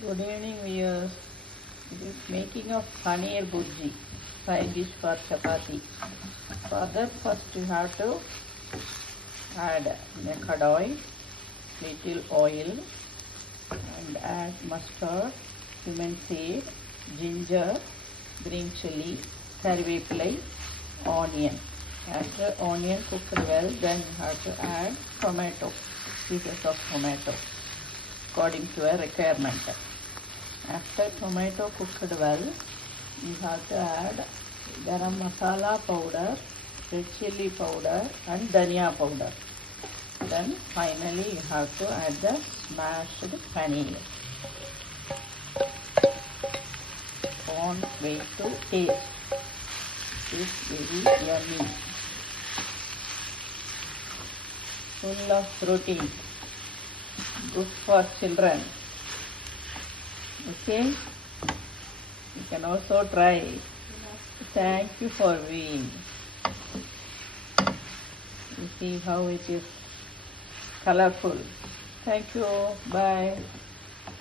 Good evening, viewers. This is making of paneer bhurji, side dish for chapati. For that, first you have to add kadai, little oil, and add mustard, cumin seed, ginger, green chili, karveepalai, onion. After onion cooked well, then you have to add tomato, pieces of tomato, according to a requirement. After tomato cooked well, you have to add garam masala powder, red chili powder and dhania powder. Then finally you have to add the smashed paneer. On way to taste. It's very yummy. Full of protein. Good for children. Okay? You can also try. Thank you for viewing. You see how it is colorful. Thank you. Bye.